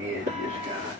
ahead, just kinda.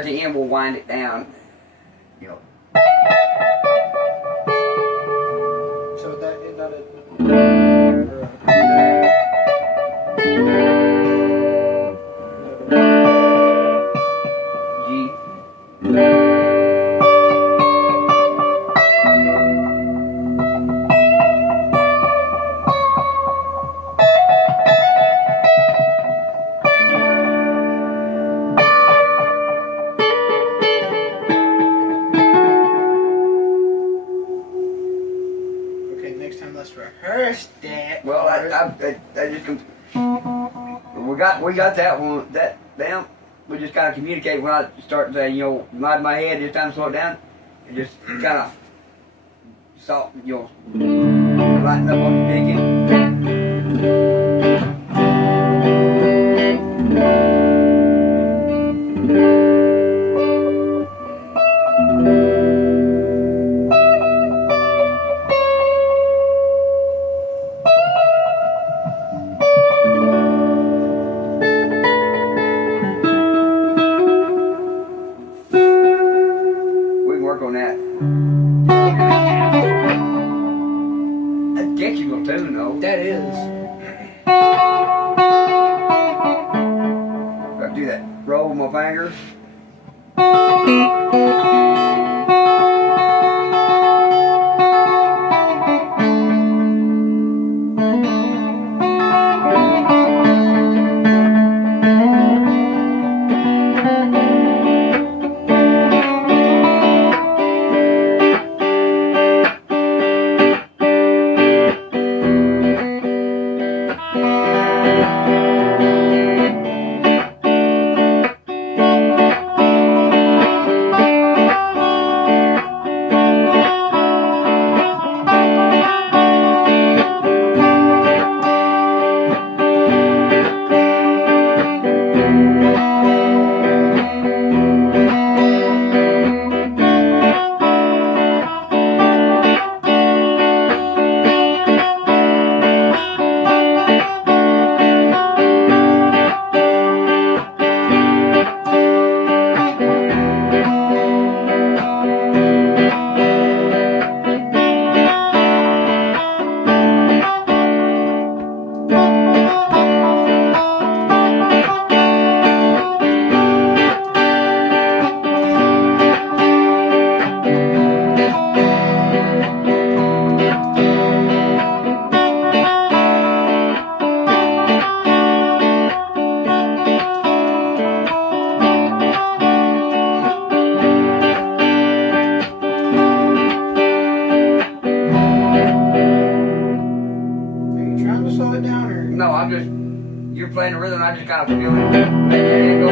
at the end we'll wind it down. You know. So that is not a. G. Okay, next time let's rehearse that. Well, I just we got that one that down. We just kind of communicate when I start saying, you know, nod my head, it's time to slow it down. And just kind of salt, you know, lighten up on the picking. We can work on that. That gets you a tune though. That is. I do that. Roll with my fingers. Are you trying to slow it down or? No, I'm just, you're playing the rhythm, I just kind of feel it. There you go.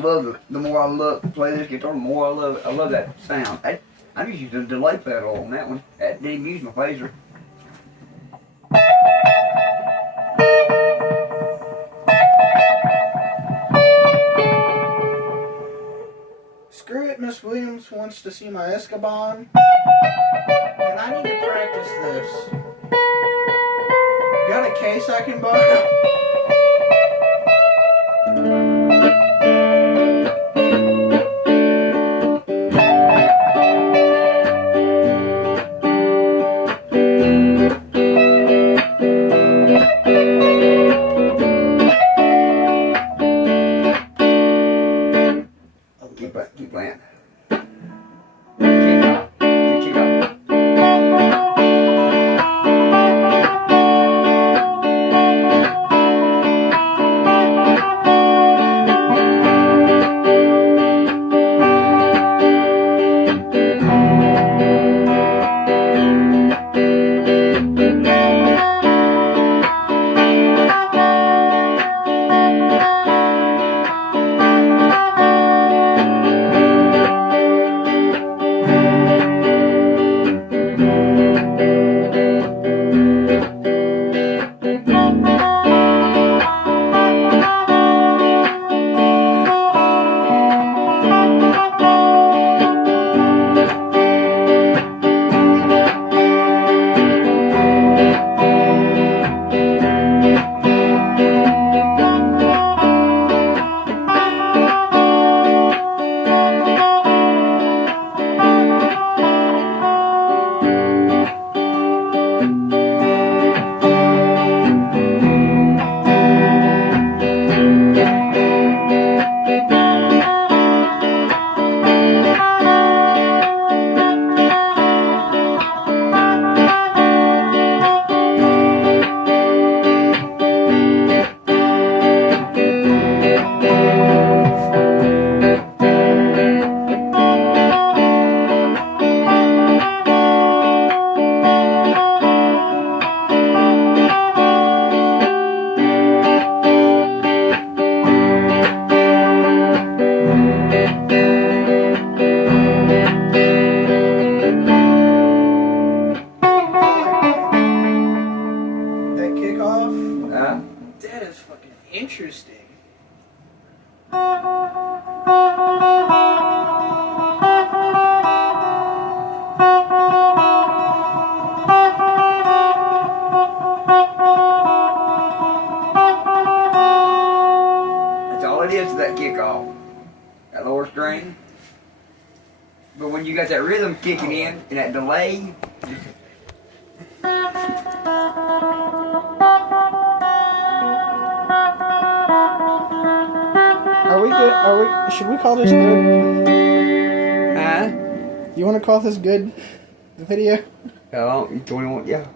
love it. The more I play this guitar, the more I love it. I love that sound. I just used a delay pedal on that one. I didn't even use my phaser. Screw it, Miss Williams wants to see my Escoban. And I need to practice this. Got a case I can borrow? Keep playing. Keep up. That is fucking interesting. That's all it is to that kickoff. That lower string. But when you got that rhythm kicking in and that delay, Are we good? Should we call this good? huh? You want to call this good? The video? Oh, you 21, yeah.